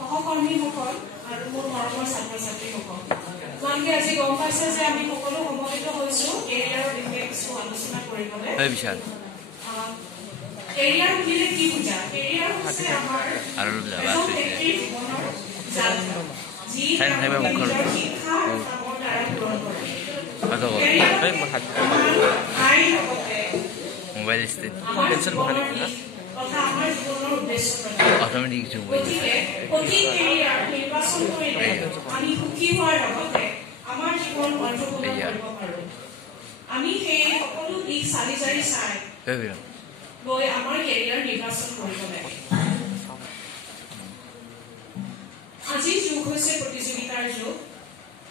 সহকৰ্মীসকল আৰু মোৰ মৰমৰ ছাত্ৰ ছাত্ৰীসকল, তোমালোকে আজি গম পাইছে যে আমি সকলো সমবেত হৈছো কেৰিয়াৰৰ বিষয়ে কিছু আলোচনা কৰিবলৈ। কেৰিয়াৰ বুলিলে কি বুজা? কেৰিয়াৰ হৈছে আমাৰ ব্যক্তিৰ জীৱনৰ যাত্ৰা, যি নিজৰ শিক্ষা আৰু কামৰ দ্বাৰা পূৰণ কৰে। মোবাইল কথা আমাৰ জীৱনৰ উদ্দেশ্য গতিকে সঠিক কেৰিয়াৰ নিৰ্বাচন কৰিলে আমি সুখী হোৱাৰ লগতে আমাৰ জীৱন অৰ্থপূৰ্ণ কৰিব পাৰোঁ। আমি সেই সকলো দিশ চালি জাৰি চাই লৈ আমাৰ কেৰিয়াৰ নিৰ্বাচন কৰিব লাগে। আজিৰ যুগ হৈছে প্ৰতিযোগিতাৰ যুগ।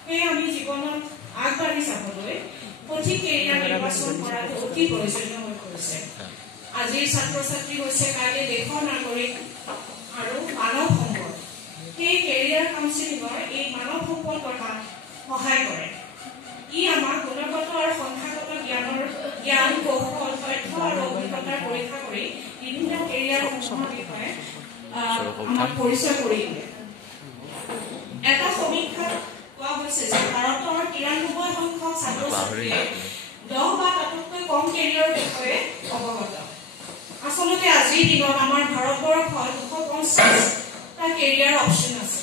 সেয়ে আমি জীৱনত আগবাঢ়ি যাবলৈ সঠিক কেৰিয়াৰ নিৰ্বাচন কৰাটো অতি প্ৰয়োজনীয় হৈ পৰিছে। আজিৰ ছাত্ৰ ছাত্ৰী হৈছে কাইলৈ দেশৰ নাগৰিক আৰু মানৱ সম্পদ। সেই কেৰিয়াৰ কাউন্সিলিঙৰ এই মানৱ সম্পদ গঢ়াত সহায় কৰে। ই আমাক গুণগত আৰু সংখ্যাগত জ্ঞান কৌশল তথ্য আৰু অভিজ্ঞতাৰ পৰীক্ষা কৰি বিভিন্ন কেৰিয়াৰসমূহৰ বিষয়ে আমাক পৰিচয় কৰি দিয়ে। এটা সমীক্ষাত কোৱা হৈছে যে ভাৰতৰ ৯৩% ছাত্ৰ ছাত্ৰীয়ে 10 বা তাতোতকৈ কম কেৰিয়াৰৰ বিষয়ে অৱগত। আচলতে আজিৰ দিনত আমাৰ ভাৰতবৰ্ষত 250টা কেৰিয়াৰ অপশ্যন আছে।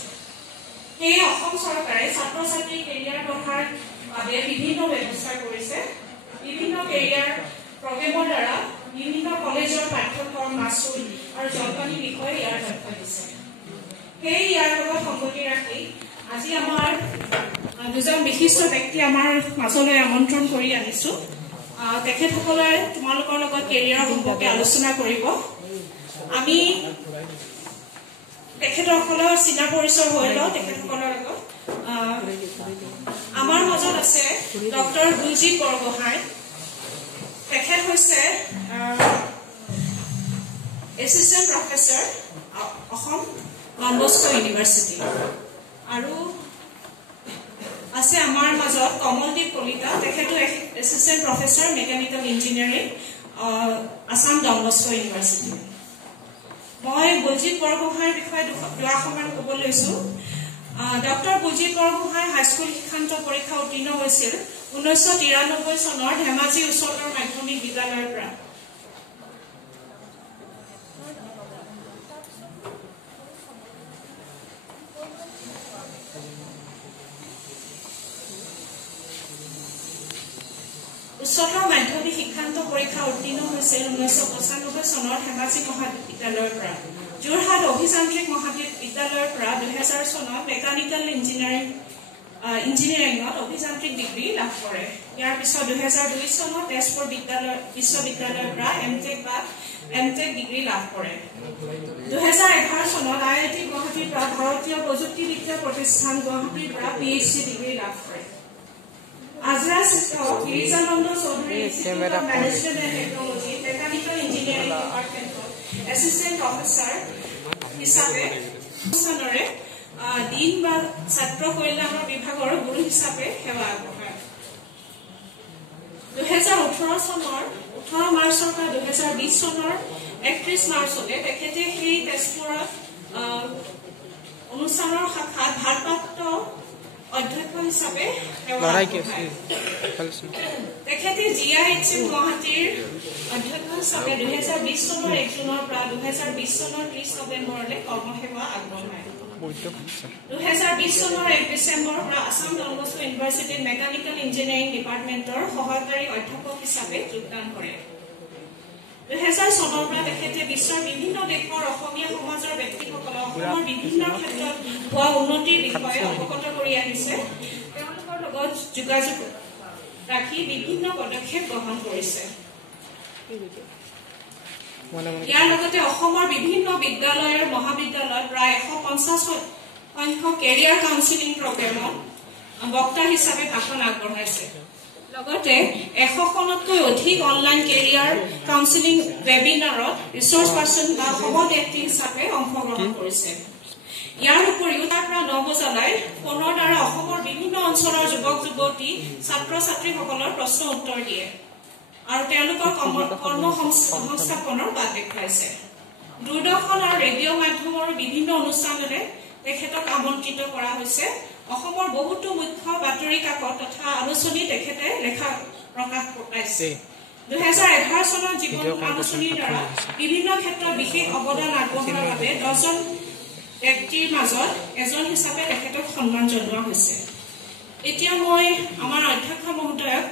সেয়ে অসম চৰকাৰে ছাত্ৰ ছাত্ৰীৰ কেৰিয়াৰ গঢ়াৰ বাবে বিভিন্ন ব্যৱস্থা কৰিছে। বিভিন্ন কেৰিয়াৰ প্ৰগ্ৰেমৰ দ্বাৰা বিভিন্ন কলেজৰ পাঠ্যক্ৰম, মাচুল আৰু জলপানী বিষয়ে ইয়াৰ তথ্য দিছে। সেয়ে ইয়াৰ লগত সংগতি ৰাখি আজি আমাৰ দুজন বিশিষ্ট ব্যক্তি আমাৰ মাজলৈ আমন্ত্ৰণ কৰি আনিছো। তেখেতসকলে তোমালোকৰ লগত কেৰিয়াৰ সম্পৰ্কে আলোচনা কৰিব। আমি তেখেতসকলৰ চিনা পৰিচয় হৈ লওঁ তেখেতসকলৰ লগত। আমাৰ মাজত আছে ডক্টৰ বুলজিৎ বৰগোহাঁই। তেখেত হৈছে assistant professor Assam Don Bosco university. আৰু আছে আমাৰ মাজত কমলদীপ কলিতা। তেখেতো assistant professor mechanical engineering Assam Don Bosco university. মই বুলজিৎ বৰগোহাঁইৰ বিষয়ে দুআষাৰমান ক'ব লৈছো। ডক্টৰ বুলজিৎ বৰগোহাঁই হাইস্কুল শিক্ষান্ত পৰীক্ষা উত্তীৰ্ণ হৈছিল 1993 চনৰ ধেমাজি উচ্চতৰ মাধ্যমিক বিদ্যালয়ৰ পৰা। উচ্চতৰ মাধ্যমিক শিক্ষান্ত পৰীক্ষা উত্তীৰ্ণ হৈছিল 1995 চনৰ ধেমাজি মহাবিদ্যালয়ৰ পৰা। যোৰহাট অভিযান্ত্ৰিক মহাবিদ্যালয়ৰ পৰা 2000 চনত মেকানিকেল ইঞ্জিনিয়াৰিঙত অভিযান্ত্ৰিক ডিগ্ৰী লাভ কৰে। ইয়াৰ পিছত 2002 চনত তেজপুৰ বিশ্ববিদ্যালয়ৰ পৰা এমটেক ডিগ্ৰী লাভ কৰে। 2011 চনত IIT গুৱাহাটীৰ পৰা ভাৰতীয় প্ৰযুক্তিবিদ্যা প্ৰতিষ্ঠান গুৱাহাটীৰ পৰা PhD ডিগ্ৰী লাভ কৰে। আজৰাস্থিত Girijananda Chowdhury institute of management and technology mechanical engineering ডিপাৰ্টমেণ্টত এছিষ্টেণ্ট প্ৰফেচাৰ হিচাপে অনুষ্ঠানৰে দিন বা ছাত্ৰ কল্যাণৰ বিভাগৰ গুৰু হিচাপে সেৱা আগবঢ়ায়। 2018 চনৰ 18 মাৰ্চৰ পৰা 2020 চনৰ 31 মাৰ্চলৈ তেখেতে সেই তেজপুৰত অনুষ্ঠানৰ শাখাত ভাৰপ্ৰাপ্ত অধ্যক্ষ হিচাপে সেৱা আগবঢ়ায়। তেখেতে GIHM গুৱাহাটীৰ অধ্যক্ষ হিচাপে 2020 চনৰ 1 জুনৰ পৰা 2020 চনৰ 30 নৱেম্বৰলৈ কৰ্মসেৱা আগবঢ়ায়। 2020 চনৰ 1 ডিচেম্বৰৰ পৰা আসাম ডন বস্কো ইউনিভাৰ্চিটিৰ মেকানিকেল ইঞ্জিনিয়াৰিং ডিপাৰ্টমেণ্টৰ সহকাৰী অধ্যাপক হিচাপে যোগদান কৰে। 2000 চনৰ পৰা তেখেতে বিশ্বৰ বিভিন্ন দেশৰ অসমীয়া সমাজৰ ব্যক্তিসকলক অসমৰ বিভিন্ন ক্ষেত্ৰত হোৱা উন্নতিৰ বিষয়ে অৱগত কৰি আহিছে। তেওঁলোকৰ লগত যোগাযোগ ৰাখি বিভিন্ন পদক্ষেপ গ্ৰহণ কৰিছে। ইয়াৰ লগতে অসমৰ বিভিন্ন বিদ্যালয়ৰ মহাবিদ্যালয়ত প্ৰায় 150 কেৰিয়াৰ কাউন্সিলিং প্ৰগ্ৰেমত বক্তা হিচাপে ভাষণ আগবঢ়াইছে। লগতে 100খনতকৈ অধিক অনলাইন কেৰিয়াৰ কাউন্সিলিং ৱেবিনাৰত ৰিচৰ্চ পাৰ্চন বা সভাপতি হিচাপে অংশগ্ৰহণ কৰিছে। ইয়াৰ উপৰিও তাৰ পৰা 9 বজালৈ ফোনৰ দ্বাৰা অসমৰ বিভিন্ন অঞ্চলৰ যুৱক যুৱতী ছাত্ৰ ছাত্ৰীসকলৰ প্ৰশ্ন উত্তৰ দিয়ে আৰু তেওঁলোকৰ কৰ্ম সংস্থাপনৰ বাট দেখুৱাইছে। দূৰদৰ্শন আৰু ৰেডিঅ' মাধ্যমৰ বিভিন্ন অনুষ্ঠানেৰে তেখেতক আমন্ত্ৰিত কৰা হৈছে অসমৰ বহুতো মুখ্য বাতৰি কাকত তথা আলোচনী তেখেতে লেখা প্ৰকাশ কৰাইছে 2011 চনৰ জীৱন আলোচনীৰ দ্বাৰা বিভিন্ন ক্ষেত্ৰত বিশেষ অৱদান আগবঢ়োৱাৰ বাবে 10জন ব্যক্তিৰ মাজত এজন হিচাপে তেখেতক সন্মান জনোৱা হৈছে এতিয়া মই আমাৰ অধ্যক্ষ মহোদয়ক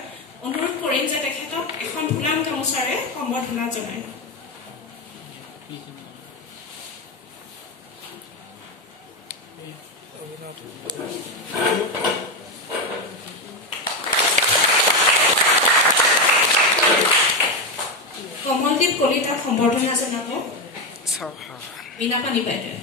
অনুৰোধ কৰিম যে তেখেতক এখন ফুলাম গামোচাৰে সম্বৰ্ধনা জনায় কমলদীপ কলিতাক সম্বৰ্ধনা জনাব বিনাপানী বাইদেউ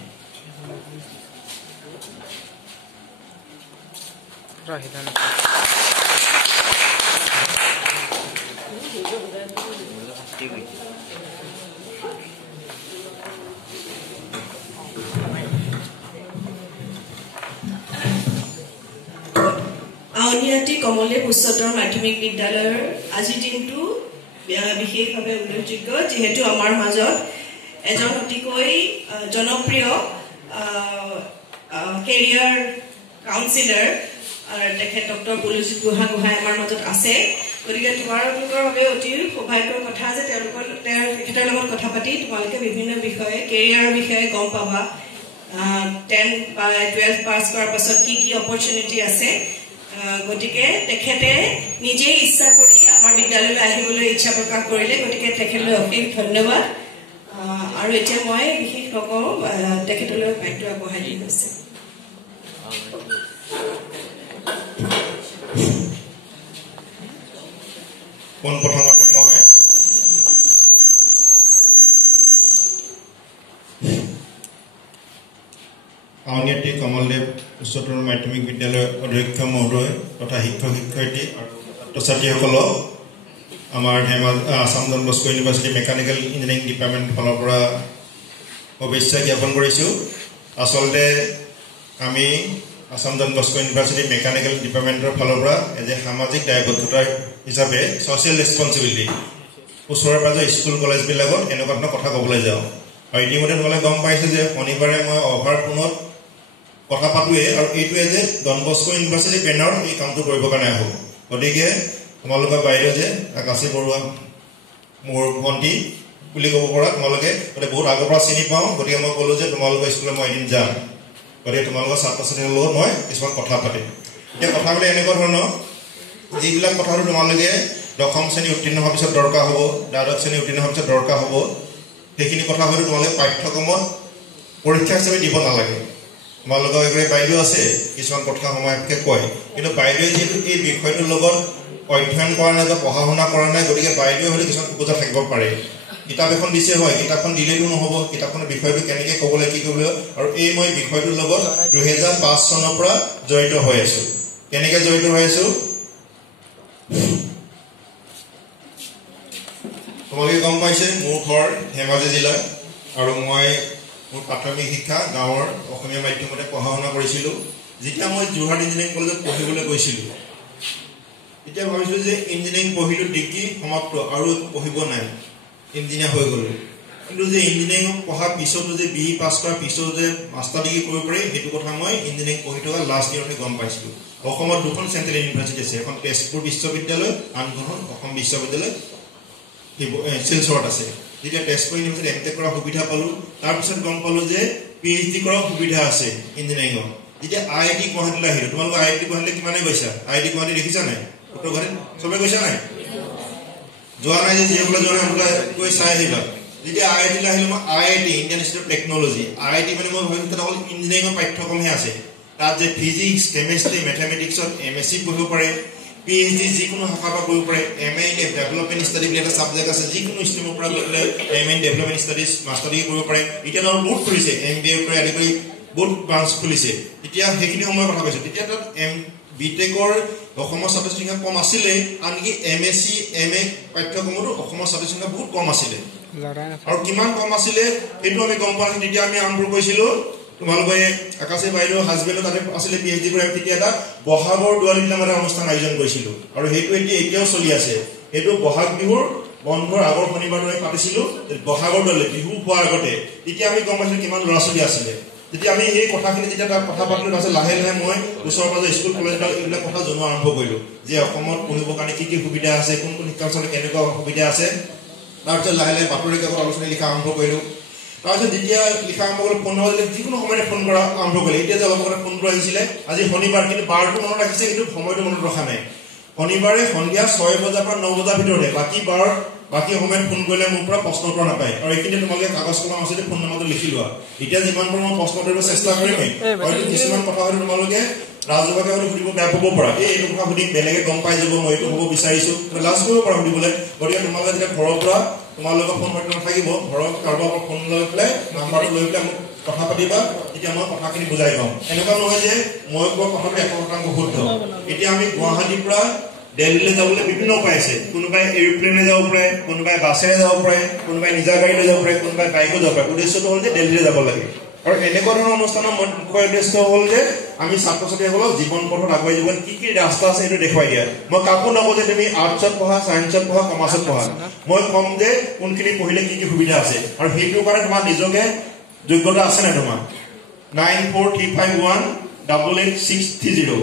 আউনিয়াটি কমলদেৱ উচ্চতৰ মাধ্যমিক বিদ্যালয়ৰ আজিৰ দিনটো বিশেষভাৱে উল্লেখযোগ্য যেহেতু আমাৰ মাজত এজন অতিকৈ জনপ্ৰিয় কেৰিয়াৰ কাউন্সিলৰ তেখেত ডক্টৰ পুলুজিত গোহাঁই আমাৰ মাজত আছে গতিকে তোমালোকৰ বাবে অতি সৌভাগ্যৰ কথা যে তেখেতৰ লগত কথা পাতি তোমালোকে বিভিন্ন বিষয়ে কেৰিয়াৰৰ বিষয়ে গম পাবা 10 বা 12 পাছ কৰাৰ পাছত কি কি অপৰচুনিটি আছে গতিকে তেখেতে নিজে ইচ্ছা কৰি আমাৰ বিদ্যালয়লৈ আহিবলৈ ইচ্ছা প্ৰকাশ কৰিলে গতিকে তেখেতলৈ অশেষ ধন্যবাদ আৰু এতিয়া মই বিশেষ নকওঁ তেখেতলৈ দায়িত্ব আগবঢ়াই দি গৈছে কোন প্ৰথমতে মই আউনিয়াটি কমলদেৱ উচ্চতৰ মাধ্যমিক বিদ্যালয়ৰ অধ্যক্ষ মহোদয় তথা শিক্ষক শিক্ষয়িত্ৰী আৰু ছাত্ৰ ছাত্ৰীসকলক আমাৰ Assam Don Bosco university mechanical engineering ডিপাৰ্টমেণ্টৰ ফালৰ পৰা শুভেচ্ছা জ্ঞাপন কৰিছোঁ আচলতে আমি Assam Don Bosco university mechanical ডিপাৰ্টমেণ্টৰ ফালৰ পৰা এজ এ সামাজিক দায়বদ্ধতা হিচাপে ছ'চিয়েল ৰেছপনচিবিলিটি ওচৰে পাজৰে স্কুল কলেজবিলাকত এনেকুৱা ধৰণৰ কথা ক'বলৈ যাওঁ আৰু ইতিমধ্যে তোমালোকে গম পাইছে যে শনিবাৰে মই অভাৰপুনত কথা পাতোৱে আৰু এইটোৱে যে ডন বস্কো ইউনিভাৰ্চিটি বেনাৰত এই কামটো কৰিবৰ কাৰণে আহোঁ গতিকে তোমালোকৰ বাইদেউ যে আকাশী বৰুৱা মোৰ ভণ্টি বুলি ক'ব পৰা তোমালোকে বহুত আগৰ পৰা চিনি পাওঁ গতিকে মই ক'লোঁ যে তোমালোকৰ স্কুলত মই এদিন যাম গতিকে তোমালোকৰ ছাত্ৰ ছাত্ৰীৰ লগত মই কিছুমান কথা পাতিম এতিয়া কথাবিলাক এনেকুৱা ধৰণৰ যিবিলাক কথাটো তোমালোকে 10ম শ্ৰেণী উত্তীৰ্ণ হোৱাৰ পিছত দৰকাৰ হ'ব দ্বাদশ শ্ৰেণী উত্তীৰ্ণ হোৱাৰ পিছত দৰকাৰ হ'ব সেইখিনি কথা হয়তো তোমালোকে পাঠ্যক্ৰমত পৰীক্ষা হিচাপে দিব নালাগে তোমালোকৰ এগৰাকী বাইদেউ আছে কিছুমান কথা সময়কে কয় কিন্তু বাইদেৱে যিহেতু এই বিষয়টোৰ লগত অধ্যয়ন কৰা নাই বা পঢ়া শুনা কৰা নাই গতিকে বাইদেৱে হয়তো কিছুমান খোকোজা থাকিব পাৰে কিতাপ এখন দিছে হয় কিতাপখন দিলেতো নহ'ব কিতাপখনৰ বিষয়টো কেনেকৈ ক'ব লাগে কি কৰিব আৰু এই মই বিষয়টোৰ লগত 2005 চনৰ পৰা জড়িত হৈ আছোঁ কেনেকৈ জড়িত হৈ আছোঁ তোমালোকে গম পাইছে মোৰ ঘৰ ধেমাজি জিলা আৰু মই মোৰ প্ৰাথমিক শিক্ষা গাঁৱৰ অসমীয়া মাধ্যমতে পঢ়া শুনা কৰিছিলোঁ যেতিয়া মই যোৰহাট ইঞ্জিনিয়াৰিং কলেজত পঢ়িবলৈ গৈছিলোঁ এতিয়া ভাবিছিলোঁ যে ইঞ্জিনিয়াৰিং পঢ়িলোঁ ডিগ্ৰী সমাপ্ত আৰু পঢ়িব নাই ইঞ্জিনিয়াৰ হৈ গ'লোঁ কিন্তু যে ইঞ্জিনিয়াৰিং পঢ়াৰ পিছতো যে BE পাছ কৰাৰ পিছত যে মাষ্টাৰ ডিগ্ৰী কৰিব পাৰি সেইটো কথা মই ইঞ্জিনিয়াৰিং পঢ়ি থকা লাষ্ট ইয়েৰতে গম পাইছিলোঁ অসমত দুখন চেণ্ট্ৰেল ইউনিভাৰ্চিটি আছে এখন তেজপুৰ বিশ্ববিদ্যালয় আনখন অসম বিশ্ববিদ্যালয় শিলচৰত আছে যেতিয়া তেজপুৰ ইউনিভাৰ্চিটি এমটেক কৰাৰ সুবিধা পালোঁ তাৰপিছত গম পালোঁ যে PhD কৰাৰ সুবিধা আছে ইঞ্জিনিয়াৰিঙত যেতিয়া IIT গুৱাহাটীলৈ আহিলোঁ তোমালোকৰ IIT গুৱাহাটীলৈ কিমানে গৈছা IIT গুৱাহাটী দেখিছা নাই উত্তৰ গুৱাহাটীত চবে গৈছা নাই যোৱা নাই যে যিসকলে যোৱা নাই গৈ চাই আহিবা যেতিয়া IITলৈ আহিলোঁ মই IIT Indian institute of technology IIT মানে মই ভাবিছোঁ তাত অকল ইঞ্জিনিয়াৰিঙৰ পাঠ্যক্ৰমহে আছে তাত যে ফিজিক্স কেমেষ্ট্ৰি মেথমেটিক্সত MSc পঢ়িব পাৰে PhD যিকোনো শাখাৰ পৰা কৰিব পাৰে MA ইন ডেভেলপমেণ্ট ষ্টাডি বুলি এটা ছাবজেক্ট আছে যিকোনো ষ্ট্ৰীমৰ পৰা গৈ পেলাই MA in development studies master degree কৰিব পাৰে এতিয়া তাৰ বহুত খুলিছে MBA পৰা আদি কৰি বহুত ব্ৰাঞ্চ খুলিছে এতিয়া সেইখিনি সময়ৰ কথা কৈছোঁ তেতিয়া তাত বিটেকৰ অসমৰ ছাত্ৰ ছাত্ৰীৰ সংখ্যা কম আছিলে আনকি MSc MA পাঠ্যক্ৰমতো অসমৰ ছাত্ৰ ছাত্ৰীৰ সংখ্যা বহুত কম আছিলে আৰু কিমান কম আছিলে সেইটো আমি গম পোৱা নাছিলোঁ তেতিয়া আমি আৰম্ভ কৰিছিলোঁ তোমালোকে আকাশী বাইদেউ হাজবেণ্ডো তাতে আছিলে PhD কৰি তেতিয়া এটা বহাগৰ দুৱালি নামৰ এটা অনুষ্ঠান আয়োজন কৰিছিলোঁ আৰু সেইটো এতিয়াও চলি আছে সেইটো বহাগ বিহুৰ বন্ধৰ আগৰ শনিবাৰে পাতিছিলোঁ বহাগৰ দুৱালি বিহু হোৱাৰ আগতে তেতিয়া আমি গম পাইছিলোঁ কিমান ল'ৰা ছোৱালী আছিলে যেতিয়া আমি এই কথাখিনি যেতিয়া তাত কথা পাতিলো তাৰপিছত লাহে লাহে মই ওচৰৰ পাজৰ স্কুল কলেজ এইবিলাক কথা জনোৱা আৰম্ভ কৰিলো যে অসমত পঢ়িবৰ কাৰণে কি সুবিধা আছে কোন কোন শিক্ষানুষ্ঠানত কেনেকুৱা সুবিধা আছে তাৰপিছত লাহে লাহে বাতৰি কাকত আলোচনী লিখা আৰম্ভ কৰিলো তাৰপিছত যেতিয়া লিখা আৰম্ভ কৰিলো ফোন হ'লে যিকোনো সময়তে ফোন কৰা আৰম্ভ কৰিলে এতিয়া যে অলপ আগতে ফোনটো আহিছিলে আজি শনিবাৰ কিন্তু বাৰটো মনত ৰাখিছে কিন্তু সময়টো মনত ৰখা নাই শনিবাৰে সন্ধিয়া 6 বজাৰ পৰা 9 বজাৰ ভিতৰতে বাকী সময়ত ফোন কৰিলে মোৰ পৰা প্ৰশ্ন উত্তৰ নাপায় আৰু এইখিনি তোমালোকে কাগজ কলম আছে ফোন নম্বৰটো লিখি লোৱা এতিয়া যিমান পাৰোঁ মই প্ৰশ্ন কৰিব চেষ্টা কৰিমেই হয়তো কিছুমান কথা হয়তো তোমালোকে ৰাজহুৱাকে হয়তো সুধিব বেয়া পাব পৰা এইটো কথা সুধি বেলেগে গম পাই যাব মই এইটো হ'ব বিচাৰিছো লাজ কৰিব পাৰা সুধিবলৈ গতিকে তোমালোকে যেতিয়া ঘৰৰ পৰা তোমালোকৰ ফোন হয়তো নাথাকিব ঘৰত কাৰোবাৰ পৰা ফোন লৈ পেলাই নাম্বাৰটো লৈ পেলাই মোক কথা পাতিবা তেতিয়া মই কথাখিনি বুজাই পাম এনেকুৱা নহয় যে মই কোৱা কথাটো 100% শুদ্ধ এতিয়া আমি গুৱাহাটীৰ পৰা দিল্লীলৈ যাবলৈ বিভিন্ন উপায় আছে কোনোবাই এৰোপ্লেনে যাব পাৰে কোনোবাই বাছেৰে যাব পাৰে কোনোবাই নিজা গাড়ীলৈ যাব পাৰে কোনোবাই বাইকত যাব পাৰে উদ্দেশ্যটো হ'ল যে দিল্লীলৈ যাব লাগে আৰু এনেকুৱা ধৰণৰ অনুষ্ঠানৰ মুখ্য উদ্দেশ্য হ'ল যে আমি ছাত্ৰ ছাত্ৰীসকলক জীৱন পথত আগুৱাই যাবলৈ কি কি ৰাস্তা আছে সেইটো দেখুৱাই দিয়া মই কাকো নকওঁ যে তুমি আৰ্টছত পঢ়া ছায়েন্সত পঢ়া কমাৰ্চত পঢ়া মই ক'ম যে কোনখিনি পঢ়িলে কি কি সুবিধা আছে আৰু সেইটোৰ কাৰণে তোমাৰ নিজকে যোগ্যতা আছে নাই তোমাৰ 9435188630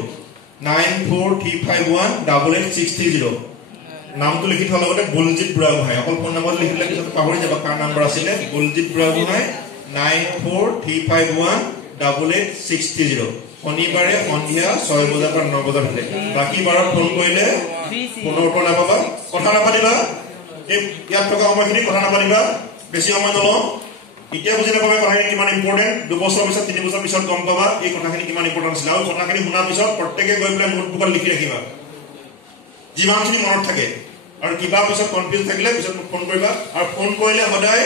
9435188630 নামটো লিখি থোৱাৰ লগতে বলজিৎ বুঢ়াগোহাঁই অকল ফোন নম্বৰ লিখিলে পিছত পাহৰি যাবা কাৰ নম্বৰ আছিলে বলজিৎ বুঢ়াগোহাঁই 9435188630 শনিবাৰে সন্ধিয়া 6 বজাৰ পৰা 9 বজাৰ ভিতৰত বাকী বাৰত ফোন কৰিলে ফোনৰ উত্তৰ নাপাবা কথা নাপাতিবা এই ইয়াত থকা সময়খিনি কথা নাপাতিবা বেছি সময় নলওঁ এতিয়া বুজি নাপাবা কথাখিনি কিমান ইম্পৰ্টেণ্ট 2 বছৰ পিছত 3 বছৰ পিছত গম পাবা এই কথাখিনি কিমান ইম্পৰ্টেণ্ট আছিল আৰু কথাখিনি শুনাৰ পিছত প্ৰত্যেকে গৈ পেলাই নোটবুকত লিখি ৰাখিবা যিমানখিনি মনত থাকে আৰু কিবা পিছত কনফিউজ থাকিলে পিছত ফোন কৰিবা আৰু ফোন কৰিলে সদায়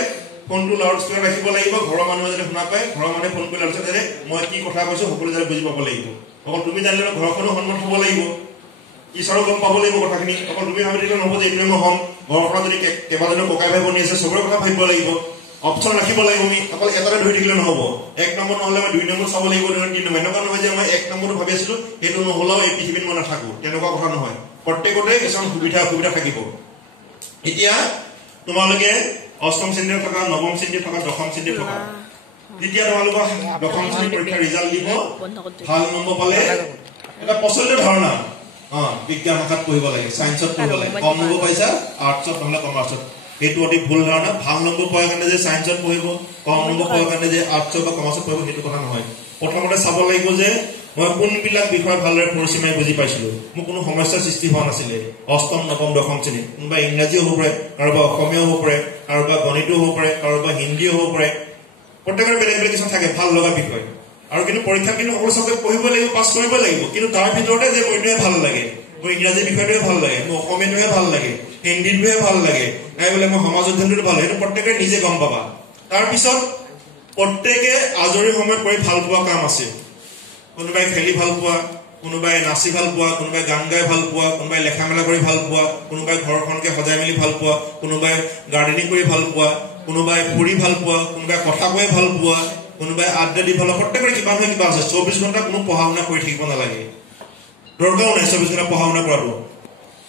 ফোনটো লাউড স্পীকাৰ ৰাখিব লাগিব ঘৰৰ মানুহে যাতে শুনা পায় ঘৰৰ মানুহে ফোন কৰিলে পিছত যে মই কি কথা কৈছো সকলো যাতে বুজি পাব লাগিব অকল তুমি জানিলে ঘৰখনো সন্মত হ'ব লাগিব ঈশ্বৰো গম পাব লাগিব কথাখিনি অকল তুমি ভাবি থাকিলে নহ'ব যে এইটোৱে মই হ'ম ঘৰখনত যদি কেইবাজনো ককাই ভাই ভনী আছে চবৰে কথা ভাবিব লাগিব অপশ্যন ৰাখিব লাগিব আমি অকল এটাতে ধৰি থাকিলে নহ'ব 1 নম্বৰ নহ'লে মই 2 নম্বৰ চাব লাগিব 3 নম্বৰ এনেকুৱা নহয় যে মই 1 নম্বৰটো ভাবি আছিলো সেইটো নহ'লেও এই পৃথিৱীত মই নাথাকো তেনেকুৱা কথা নহয় প্ৰত্যেকতে কিছুমান সুবিধা থাকিব এতিয়া তোমালোকে অষ্টম শ্ৰেণীত থকা নৱম শ্ৰেণীত থকা দশম শ্ৰেণীত থকা যেতিয়া তোমালোকৰ দশম শ্ৰেণীৰ পৰীক্ষাৰ ৰিজাল্ট দিব ভাল নম্বৰ পালে এটা প্ৰচলিত ধাৰণা বিজ্ঞান শাখাত পঢ়িব লাগে ছায়েন্সত পঢ়িব লাগে কম নম্বৰ পাইছা আৰ্টছত নহ'লে কমাৰ্চত সেইটো অতি ভুল ধাৰণা ভাল নম্বৰ পোৱাৰ কাৰণে যে ছায়েন্সত পঢ়িব কম নম্বৰ পোৱাৰ কাৰণে যে আৰ্টছত বা কমাৰ্চত পঢ়িব সেইটো কথা নহয় প্ৰথমতে চাব লাগিব যে মই কোনবিলাক বিষয় ভালদৰে পৰিসীমাই বুজি পাইছিলো মোৰ কোনো সমস্যাৰ সৃষ্টি হোৱা নাছিলে অষ্টম নৱম দশম শ্ৰেণীত কোনোবা ইংৰাজী হ'ব পাৰে কাৰোবাৰ অসমীয়া হ'ব পাৰে কাৰোবাৰ গণিতো হ'ব পাৰে কাৰোবাৰ হিন্দী হ'ব পাৰে প্ৰত্যেকৰে বেলেগ বেলেগ কিছুমান থাকে ভাল লগা বিষয় আৰু কিন্তু পৰীক্ষা কিন্তু সকলো চাবজেক্ট পঢ়িব লাগিব পাছ কৰিব লাগিব কিন্তু তাৰ ভিতৰতে যে মইটোৱে ভাল লাগে মোৰ ইংৰাজী বিষয়টোৱে ভাল লাগে মোৰ অসমীয়াটোৱে ভাল লাগে হিন্দীটোৱে ভাল লাগে নাই বোলে মই সমাজ অধ্যয়নটো ভাল লাগে সেইটো প্ৰত্যেকে নিজে গম পাবা তাৰপিছত প্ৰত্যেকে আজৰি সময়ত কৰি ভাল পোৱা কাম আছে কোনোবাই খেলি ভাল পোৱা কোনোবাই নাচি ভাল পোৱা কোনোবাই গান গাই ভাল পোৱা কোনোবাই লেখা মেলা কৰি ভাল পোৱা কোনোবাই ঘৰখনকে সজাই মেলি ভাল পোৱা কোনোবাই গাৰ্ডেনিং কৰি ভাল পোৱা কোনোবাই ফুৰি ভাল পোৱা কোনোবাই কথা কৈ ভাল পোৱা কোনোবাই আড্ডা দি ভাল প্ৰত্যেকৰে কিবা নহয় কিবা আছে 24 ঘণ্টা কোনো পঢ়া শুনা কৰি থাকিব নালাগে দৰকাৰো নাই 24 ঘণ্টা পঢ়া শুনা কৰাটো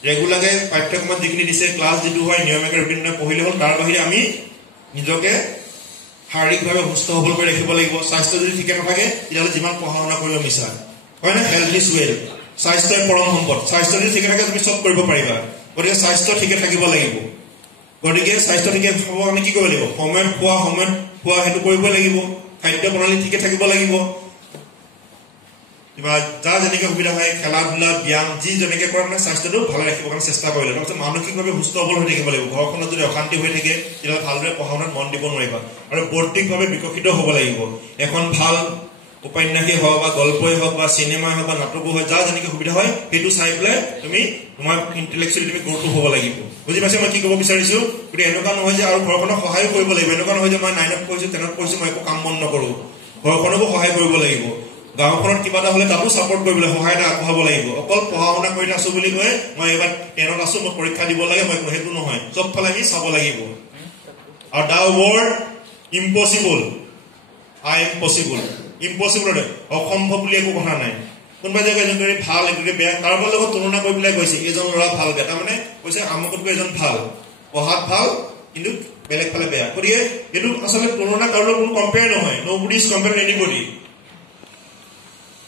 ৰেগুলাৰকে পাঠ্যক্ৰমত যিখিনি দিছে ক্লাছ যিটো হয় নিয়মীয়াকৈ ৰুটিন পঢ়িলে হ'ল তাৰ বাহিৰে আমি নিজকে শাৰীৰিকভাৱে সুস্থ সবল কৰি ৰাখিব লাগিব স্বাস্থ্য যদি ঠিকে নাথাকে তেতিয়াহ'লে যিমান পঢ়া শুনা কৰিলেও মিছা হয় না হেল্থ ইজ ৱেল স্বাস্থ্যই পৰম সম্পদ স্বাস্থ্য যদি ঠিকে থাকে তুমি চব কৰিব পাৰিবা গতিকে স্বাস্থ্য ঠিকে থাকিব লাগিব গতিকে স্বাস্থ্য ঠিকে হ'ব আমি কি কৰিব লাগিব সময়ত খোৱা সেইটো কৰিব লাগিব খাদ্য প্ৰণালী ঠিকে থাকিব লাগিব কিবা যা যেনেকৈ সুবিধা হয় খেলা ধূলা ব্যায়াম যি যেনেকৈ কৰে মানে স্বাস্থ্যটো ভালে ৰাখিবৰ কাৰণে চেষ্টা কৰিলে তাৰপিছত মানসিকভাৱে সুস্থ সবল হৈ থাকিব লাগিব ঘৰখনত যদি অশান্তি হৈ থাকে তেতিয়াহ'লে ভালদৰে পঢ়া শুনাত মন দিব নোৱাৰিবা আৰু বৌদ্ধিকভাৱে বিকশিত হ'ব লাগিব এখন ভাল উপন্যাসেই হওক বা গল্পই হওক বা চিনেমাই হওক বা নাটকো হয় যা যেনেকৈ সুবিধা হয় সেইটো চাই পেলাই তুমি তোমাৰ ইণ্টেলেকচুৱেলি তুমি গ্ৰ'থ হ'ব লাগিব বুজি পাইছে মই কি ক'ব বিচাৰিছো গতিকে এনেকুৱা নহয় যে আৰু ঘৰখনক সহায় কৰিব লাগিব এনেকুৱা নহয় যে মই 9ত পঢ়িছো 10ত পঢ়িছো মই একো কাম বন নকৰো ঘৰখনকো সহায় কৰিব লাগিব গাঁওখনত কিবা এটা হ'লে তাতো ছাপোৰ্ট কৰিবলৈ সহায় এটা আগবঢ়াব লাগিব অকল পঢ়া শুনা কৰি আছো বুলি কয় মই এইবাৰ 10ত আছো মই পৰীক্ষা দিব লাগে মই সেইটো নহয় চবফালে আমি চাব লাগিব আৰু the word impossible I M possible impossible অসম্ভৱ বুলি একো কথা নাই কোনোবাই যে এজনকৈ ভাল এজনকৈ বেয়া কাৰোবাৰ লগত তুলনা কৰি পেলাই কৈছে এইজন ল'ৰা ভাল বেয়া তাৰমানে কৈছে আমুকতকৈ এজন ভাল পঢ়াত ভাল কিন্তু বেলেগ ফালে বেয়া গতিকে এইটো আচলতে তুলনা কাৰোলৈ কোনো কম্পেয়াৰ নহয় নবডি ইজ কম্পেয়াৰ এনিবডি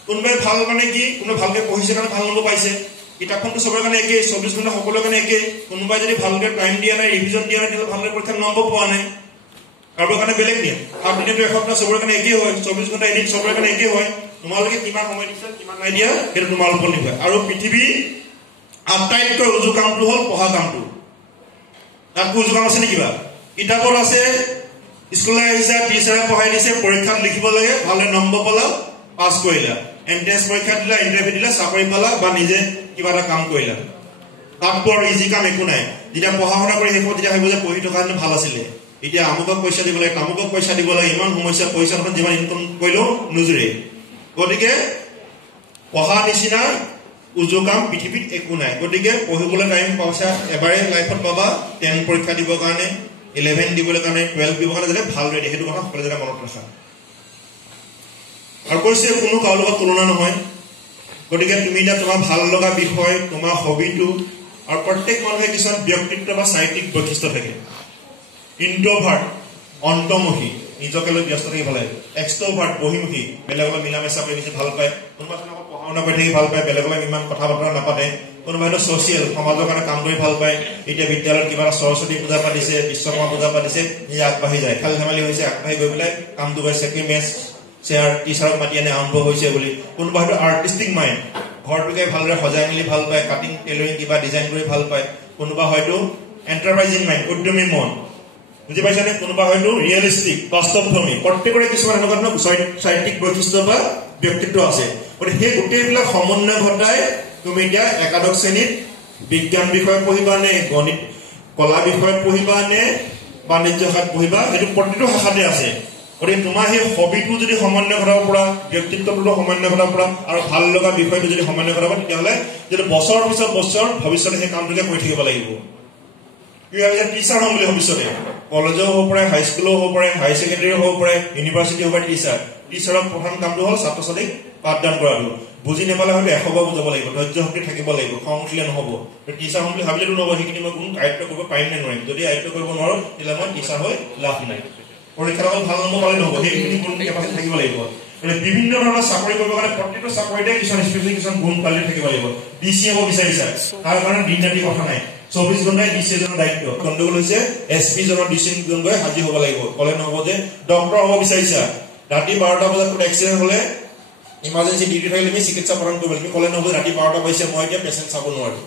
কোনোবাই ভাল মানে কি কোনোবাই ভালকে পঢ়িছে কাৰণে ভাল নম্বৰ পাইছে কিতাপখনটো সবৰ কাৰণে একেই 24 ঘণ্টা সকলোৰে কাৰণে একেই কোনোবাই যদি ভালকে টাইম দিয়া নাই ৰিভিজন দিয়া নাই তেতিয়া ভালকে পৰীক্ষাত নম্বৰ পোৱা নাই কাৰোবাৰ কাৰণে বেলেগ নিয়ম আৰু দিনটো এসপ্তাহ সবৰ কাৰণে একেই হয় 24 ঘণ্টা এদিন সবৰ কাৰণে একেই হয় তোমালোকে কিমান সময় দিছা কিমান নাই দিয়া সেইটো তোমালোকৰ ওপৰত নিৰ্ভৰ আৰু পৃথিৱী আটাইতকৈ উজু কামটো হ'ল পঢ়া কামটো তাত উজু কাম আছে নেকি বা কিতাপত আছে স্কুললৈ আহিছা টিচাৰে পঢ়াই দিছে পৰীক্ষাত লিখিব লাগে ভালদৰে নম্বৰ পালা পাছ কৰিলা এন্ট্ৰেন্স পৰীক্ষা দিলা ইন্টাৰভিউ দিলা চাকৰি পালা বা নিজে কিবা এটা কাম কৰিলা তাত বৰ ইজি কাম একো নাই যেতিয়া পঢ়া শুনা কৰি শেষত যেতিয়া ভাবিব যে পঢ়ি থকা হেঁতেন ভাল আছিলে এতিয়া আমুকক পইচা দিব লাগে তামুকক পইচা দিব লাগে ইমান সমস্যা পইচা নহয় যিমান ইনকম কৰিলেও নোজোৰে গতিকে পঢ়া নিচিনা উজু কাম পৃথিৱীত একো নাই গতিকে পঢ়িবলৈ টাইম পাইছা এবাৰে লাইফত পাবা 10 পৰীক্ষা দিবৰ কাৰণে 11 দিবলৈ কাৰণে 12 দিবৰ কাৰণে যাতে ভালদৰে দিয়ে সেইটো কথা সকলোৱে যাতে মনত ৰাখা আৰু কৈছে কোনো কাৰো লগত তুলনা নহয় গতিকে তুমি এতিয়া তোমাৰ ভাল লগা বিষয় তোমাৰ হবিটো আৰু প্ৰত্যেক মানুহে কিছুমান ব্যক্তিত্ব বা চাৰিত্ৰিক বৈশিষ্ট্য থাকে ইন্ট্ৰোভাৰ্ট অন্তৰ্মুখী নিজকে লৈ ব্যস্ত থাকি ভাল লাগে এক্সট্ৰোভাৰ্ট বহিমুখী বেলেগলৈ মিলামেচা কৰি বেছি ভাল পায় কোনোবা তেনেকুৱা পঢ়া শুনা কৰি থাকি ভাল পায় বেলেগলৈ ইমান কথা বতৰা নাপাতে কোনোবাই হয়তো ছচিয়েল সমাজৰ কাৰণে কাম কৰি ভাল পায় এতিয়া বিদ্যালয়ত কিবা সৰস্বতী পূজা পাতিছে বিশ্বকৰ্মা পূজা পাতিছে নিজে আগবাঢ়ি যায় খেল ধেমালি হৈছে আগবাঢ়ি গৈ পেলাই কামটো কৰি ছেকেণ্ড মেচ চেয়াৰ টিচাৰক মাতি আনি আৰম্ভ হৈছে বুলি কোনোবা হয়তো আৰ্টিষ্টিক মাইণ্ড ঘৰটোকে ভালদৰে সজাই মেলি ভাল পায় কাটিং টেইলৰিং কিবা ডিজাইন কৰি ভাল পায় কোনোবা হয়তো এণ্টাৰপ্ৰাইজিং মাইণ্ড উদ্যমী মন বুজি পাইছানে কোনোবা হয়তো ৰিয়েলিষ্টিক বাস্তৱধৰ্মী প্ৰত্যেকৰে কিছুমান এনেকুৱা ধৰণৰ চাৰিত্ৰিক বৈশিষ্ট্য বা ব্যক্তিত্ব আছে গতিকে সেই গোটেইবিলাক সমন্বয় ঘটাই তুমি এতিয়া একাদশ শ্ৰেণীত বিজ্ঞান বিষয়ে পঢ়িবা নে গণিত কলা বিষয়ত পঢ়িবা নে বাণিজ্য শাখাত পঢ়িবা সেইটো প্ৰতিটো শাখাতে আছে গতিকে তোমাৰ সেই হবিটো যদি সমন্বয় ঘটাব পৰা ব্যক্তিত্বটো সমন্বয় ঘটাব পৰা আৰু ভাল লগা বিষয়টো যদি সমন্বয় ঘটাব তেতিয়াহ'লে যদি বছৰ পিছত বছৰ ভৱিষ্যতে সেই কামটোকে কৰি থাকিব লাগিব কি ভাবিছে টিচাৰ হ'ম বুলি ভৱিষ্যতে কলেজও হ'ব পাৰে হাইস্কুলো হ'ব পাৰে হায়াৰ ছেকেণ্ডেৰীও হ'ব পাৰে ইউনিভাৰ্চিটি হ'ব পাৰে টিচাৰৰ প্ৰধান কামটো হ'ল ছাত্ৰ ছাত্ৰীক পাঠদান কৰাটো বুজি নাপালে হয়তো 100 বাৰ বুজাব লাগিব ধৈৰ্য শক্তি থাকিব লাগিব খং উঠিলে নহ'ব টিচাৰ হ'ম বুলি ভাবিলেতো নহ'ব সেইখিনি মই কোনো আয়ত্ব কৰিব পাৰিম নে নোৱাৰিম যদি আয়ত্ব কৰিব নোৱাৰো তেতিয়াহ'লে মই টিচাৰ হৈ লাভ নাই পৰীক্ষাত ভাল নম্বৰ পালে নহ'ব সেইখিনি গুণ কেপাচিটি থাকিব লাগিব বিভিন্ন ধৰণৰ চাকৰি কৰিবৰ কাৰণে প্ৰতিটো চাকৰিতে কিছুমান স্পেচিয়েল কিছুমান গুণ কোৱালিটি থাকিব লাগিব ডিচি হ'ব বিচাৰিছা তাৰ কাৰণে দিন ৰাতি কথা নাই 24 ঘণ্টাই ডিচি এজনৰ দায়িত্ব গণ্ডগোল হৈছে এছপি জনৰ ডিচিজন গৈ হাজিৰ হ'ব লাগিব ক'লে নহ'ব যে ডক্টৰ হ'ব বিচাৰিছা ৰাতি 12টা বজাত কোনো এক্সিডেণ্ট হ'লে ইমাৰ্জেঞ্চি ডিউটি থাকিলে তুমি চিকিৎসা প্ৰদান কৰিব লাগিব ক'লে নহ'ব ৰাতি 12টা বাজিছে মই এতিয়া পেচেণ্ট চাব নোৱাৰো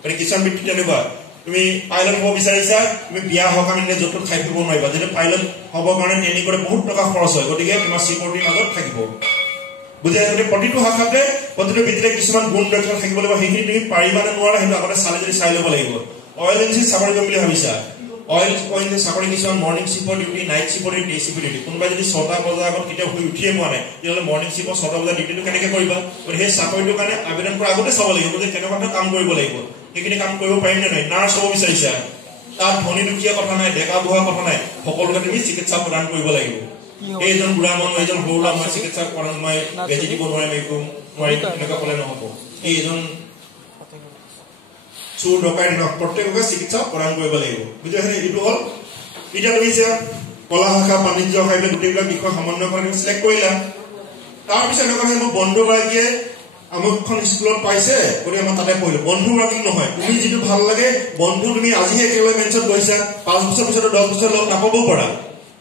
গতিকে কিছুমান বৃত্তি তেনেকুৱা তুমি পাইলট হ'ব বিচাৰিছা তুমি বিয়া হোৱাৰ কাৰণে য'ত খাই ফুৰিব নোৱাৰিবা যেতিয়া পাইলট হ'বৰ কাৰণে ট্ৰেইনিং কৰে বহুত টকা খৰচ হয় গতিকে তোমাৰ চিকিউৰিটিৰ মাজত থাকিব বুজাই গতিকে প্ৰতিটো শাখাতে প্ৰতিটো ভিত্তিতে কিছুমান গুণ দক্ষতা থাকিব লাগিব সেইখিনি তুমি পাৰিবা নে নোৱাৰা সেইটো আগতে চাই ল'ব লাগিব অইল এজেঞ্চি চাকৰি কৰিম বুলি ভাবিছা অইল এজেঞ্চি চাকৰি কিছুমান মৰ্ণিং শ্বিফৰ ডিউটি নাইট শ্বিফৰ ডিউটি ডে শ্বিফৰ ডিউটি কোনোবাই যদি 6টা বজাৰ আগত কেতিয়াও শুই উঠিয়ে পোৱা নাই তেতিয়াহ'লে মৰ্ণিং শ্বিফৰ 6টা বজাৰ ডিউটিটো কেনেকৈ কৰিবা গতিকে সেই চাকৰিটোৰ কাৰণে আবেদন কৰাৰ আগতে চাব লাগিব যে কেনেকুৱা ধৰণৰ কাম কৰিব লাগিব সেইখিনি কাম কৰিব পাৰিম নে নাই নাৰ্ছ হ'ব বিচাৰিছা তাত ধনী দুখীয়া কথা নাই ডেকা বুঢ়া কথা নাই সকলোকে তুমি চিকিৎসা প্ৰদান কৰিব লাগিব এইজন বুঢ়া মানুহ এইজন সৰু ল'ৰা মই চিকিৎসা প্ৰদান মই বেজি দিব নোৱাৰিম একো নোৱাৰিম তেনেকুৱা ক'লে নহ'ব এইজন চোৰ ডকাই প্ৰত্যেককে চিকিৎসা প্ৰদান কৰিব লাগিব বুজিছে এইটো হ'ল এতিয়া তুমি যে কলা শাখা বাণিজ্য শাখা এইবিলাক গোটেইবিলাক বিষয় সমন্বয় কৰি চিলেক্ট কৰিলা তাৰপিছত এনেকুৱা মোৰ বন্ধুগৰাকীয়ে আমুকখন স্কুলত পাইছে গতিকে মই তাতে পঢ়িলো বন্ধুগৰাকীক নহয় তুমি যিটো ভাল লাগে বন্ধু তুমি আজিহে একেলগে মেঞ্চত গৈছা 5 বছৰ পিছত 10 বছৰ লগ নাপাবও পাৰা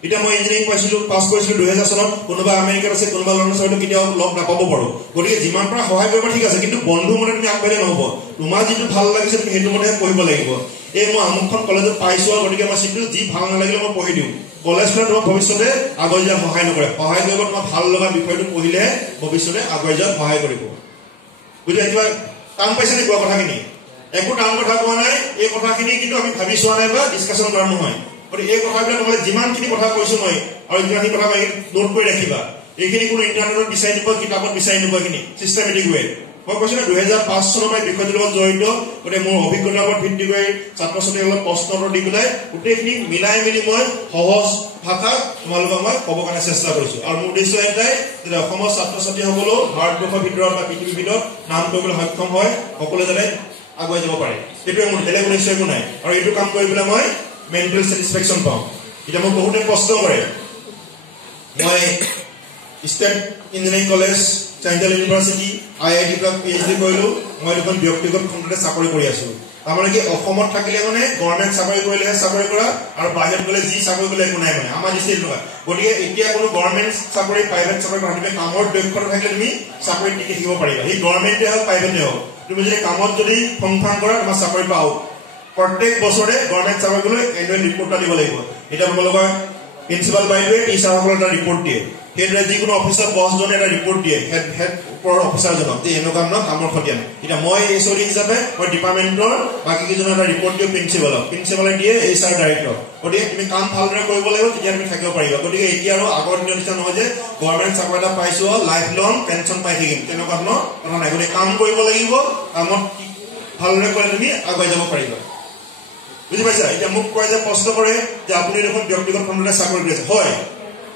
এতিয়া মই ইঞ্জিনিয়াৰিং পাইছিলো পাছ কৰিছিলো 2000 চনত কোনোবা আমেৰিকাত আছে কোনোবা লণ্ডনত আছে কেতিয়াও লগ নাপাব পাৰো গতিকে যিমান পৰা সহায় কৰিব ঠিক আছে কিন্তু বন্ধু মতে তুমি আগবাঢ়িলে নহ'ব তোমাৰ যিটো ভাল লাগিছে তুমি সেইটো মতে পঢ়িব লাগিব এই মই আমুকখন কলেজত পাইছো গতিকে মই চিন্তিত যি ভাল নালাগিলে মই পঢ়ি দিওঁ কলেজখনে তোমাক ভৱিষ্যতে আগুৱাই যোৱাত সহায় নকৰে সহায় কৰিব তোমাৰ ভাল লগা বিষয়টো পঢ়িলে ভৱিষ্যতে আগুৱাই যোৱাত সহায় কৰিব বুজিলে কিবা টান পাইছে নে কোৱা কথাখিনি একো টান কথা কোৱা নাই এই কথাখিনি কিন্তু আমি ভাবি চোৱা নাই বা ডিছকাশ্যন কৰা নহয় গতিকে এই কথাবিলাক তোমালে যিমানখিনি কথা কৈছো মই আৰু যিমানখিনি কথা নোট কৰি ৰাখিবা এইখিনি কোনো ইণ্টাৰনেটত বিচাৰি নোপোৱা কিতাপত বিচাৰি নোপোৱা এইখিনি চিষ্টেমেটিক ৱে মই কৈছো না 2005 চনৰ পৰা বিষয়টোৰ লগত জড়িত গতিকে মোৰ অভিজ্ঞতাৰ ওপৰত ভিত্তি কৰি ছাত্ৰ ছাত্ৰীসকলক প্ৰশ্ন দি পেলাই গোটেইখিনি মিলাই মেলি মই সহজ ভাষাত তোমালোকক মই ক'ব কাৰণে চেষ্টা কৰিছো আৰু মোৰ উদ্দেশ্য এটাই যে অসমৰ ছাত্ৰ ছাত্ৰীসকলেও ভাৰতবৰ্ষৰ ভিতৰত বা পৃথিৱীৰ ভিতৰত নাম কৰিবলৈ সক্ষম হয় সকলোৱে যাতে আগুৱাই যাব পাৰে সেইটোৱে মোৰ বেলেগ উদ্দেশ্য একো নাই আৰু এইটো কাম কৰি পেলাই মই মেণ্টেল ছেটিছফেকশ্যন পাওঁ এতিয়া মোক বহুতে প্ৰশ্ন কৰে মই state engineering college central university IIT পৰা PhD কৰিলোঁ মই দুখন ব্যক্তিগত খণ্ডতে চাকৰি কৰি আছোঁ তাৰমানে কি অসমত থাকিলে মানে গভৰ্ণমেণ্ট চাকৰি কৰিলেহে চাকৰি কৰা আৰু বাহিৰত গ'লে যি চাকৰি কৰিলে একো নাই মানে আমাৰ দৃষ্টিত নহয় গতিকে এতিয়া কোনো গভৰ্ণমেণ্ট চাকৰি প্ৰাইভেট চাকৰি তুমি কামৰ দক্ষতা থাকিলে তুমি চাকৰিত টিকি থাকিব পাৰিবা সেই গভৰ্ণমেণ্টে হওক প্ৰাইভেটে হওক তুমি যদি কামত যদি সংস্থান কৰা তোমাৰ চাকৰি পাও প্ৰত্যেক বছৰে গভৰ্ণমেণ্ট চাকৰি গ'লে এনুৱেল ৰিপৰ্ট দিব লাগিব এতিয়া তোমালোকৰ প্ৰিন্সিপাল বাইদেৱে টিচাৰসকলৰ এটা ৰিপৰ্ট দিয়ে সেইদৰে যিকোনো অফিচৰ বছজনে এটা ৰিপৰ্ট দিয়ে হেড ওপৰৰ অফিচাৰজনক যে এনেকুৱা ধৰণৰ কামৰ ক্ষতি নাই এতিয়া মই HOD হিচাপে মই ডিপাৰ্টমেণ্টৰ বাকী কেইজনে এটা ৰিপৰ্ট দিওঁ প্ৰিন্সিপালে দিয়ে HR ডাইৰেক্টৰ গতিকে তুমি কাম ভালদৰে কৰিব লাগিব তেতিয়া তুমি থাকিব পাৰিবা গতিকে এতিয়া আৰু আগৰ দিনৰ নিচিনা নহয় যে গভৰ্ণমেণ্ট চাকৰি এটা পাইছো লাইফ লং পেঞ্চন পাই থাকিম তেনেকুৱা ধৰণৰ কথা নাই গতিকে কাম কৰিব লাগিব কামত ভালদৰে কৰিলে তুমি আগুৱাই যাব পাৰিবা বুজি পাইছা এতিয়া মোক কয় যে প্ৰশ্ন কৰে যে আপুনি দেখোন ব্যক্তিগত খণ্ডতে চাকৰি কৰি আছে হয়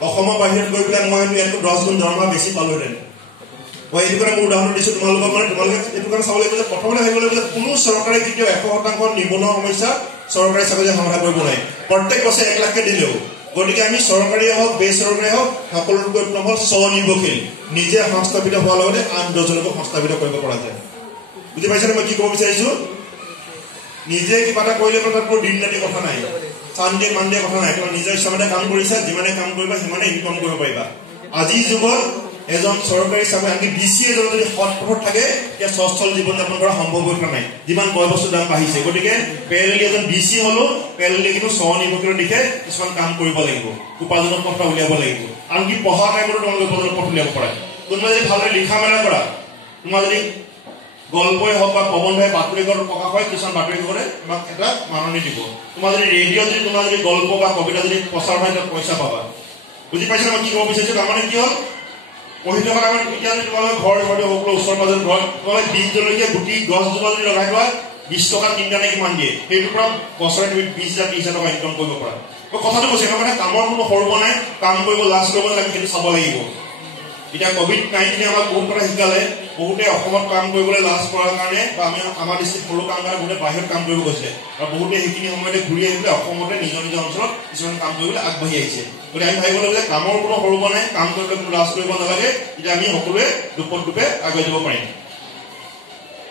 অসমৰ বাহিৰত গৈ পেলাই মই ইয়াতকৈ 10 গুণ দৰমহা বেছি পালোহেঁতেন মই এইটো কাৰণে মোৰ উদাহৰণ দিছোঁ তোমালোকক মানে তোমালোকে এইটো কাৰণে চাব লাগিব যে প্ৰথমতে ভাবিব লাগিব যে কোনো চৰকাৰে কেতিয়াও 100% নিবনুৱা সমস্যা চৰকাৰী চাকৰি সমাধান কৰিব নোৱাৰে প্ৰত্যেক বছৰে 1 লাখকে দিলেও গতিকে আমি চৰকাৰীয়ে হওক বেচৰকাৰী হওক সকলোতকৈ উত্তম হ'ল স্বনিৰ্ভৰশীল নিজে সংস্থাপিত হোৱাৰ লগতে আন 10জনকো সংস্থাপিত কৰিব পৰা যায় বুজি পাইছানে মই কি ক'ব বিচাৰিছোঁ নিজে কিবা এটা কৰিলে তাত কোনো দিন ৰাতি কথা নাই চানডে মানডে কথা নাই তোমাৰ নিজৰ ইচ্ছামতে কাম কৰিছা যিমানে কাম কৰিবা সিমানে ইনকম কৰিব পাৰিবা আজিৰ যুগত এজন চৰকাৰী চাকৰি আনকি BC এজন যদি সৎপথত থাকে তেতিয়া সচ্ছল জীৱন যাপন কৰা সম্ভৱ হৈ নাই যিমান বয় বস্তুৰ দাম বাঢ়িছে গতিকে পেৰেলি এজন BC হলো পেৰেলি কিন্তু স্বনিৰ্ভৰশীলৰ দিশে কিছুমান কাম কৰিব লাগিব উপাৰ্জনৰ পথ উলিয়াব লাগিব আনকি পঢ়া টাইমতো তোমালোকে উপাৰ্জনৰ পথ উলিয়াব পাৰে কোনোবাই যদি ভালদৰে লিখা মেলা কৰা তোমাৰ যদি গল্পই হওক বা প্ৰবন্ধই বাতৰি কাকত প্ৰকাশ হয় কিছুমান বাতৰি কাকতে তোমাক এটা মাননি দিব তোমাৰ যদি ৰেডিঅ' যদি তোমাৰ যদি গল্প বা কবিতা যদি প্ৰচাৰ হয় তাত পইচা পাবা বুজি পাইছা মই কি ক'ব বিচাৰিছোঁ তাৰমানে কি হ'ল পঢ়ি থকা টাইমত এতিয়া যদি তোমালোকে ঘৰ সকলো ওচৰ পাজৰ ঘৰ তোমালোকে 20 জলকীয়া গুটি গছজোপা যদি লগাই লোৱা 20 টকা তিনিটা নে কিমান দিয়ে সেইটোৰ পৰা বছৰে তুমি 20,000 টকা ইনকম কৰিব পাৰা কথাটো কৈছে মানে কামৰ কোনো সৰু নাই কাম কৰিব লাজ কৰিব নালাগে সেইটো চাব লাগিব এতিয়া COVID-19 আমাক বহুত কথা শিকালে বহুতে অসমত কাম কৰিবলৈ লাজ কৰাৰ কাৰণে বা আমি আমাৰ দৃষ্টিত সৰু কাম কাৰণে বহুতে বাহিৰত কাম কৰিব গৈছে আৰু বহুতে সেইখিনি সময়তে ঘূৰি আহিলে অসমতে নিজৰ নিজৰ অঞ্চলত কিছুমান কাম কৰিবলৈ আগবাঢ়ি আহিছে গতিকে আমি ভাবিব লাগিব যে কামৰ কোনো সৰু নাই কাম কৰিবলৈ কোনো লাজ কৰিব নালাগে তেতিয়া আমি সকলোৱে দুপে আগুৱাই যাব পাৰিম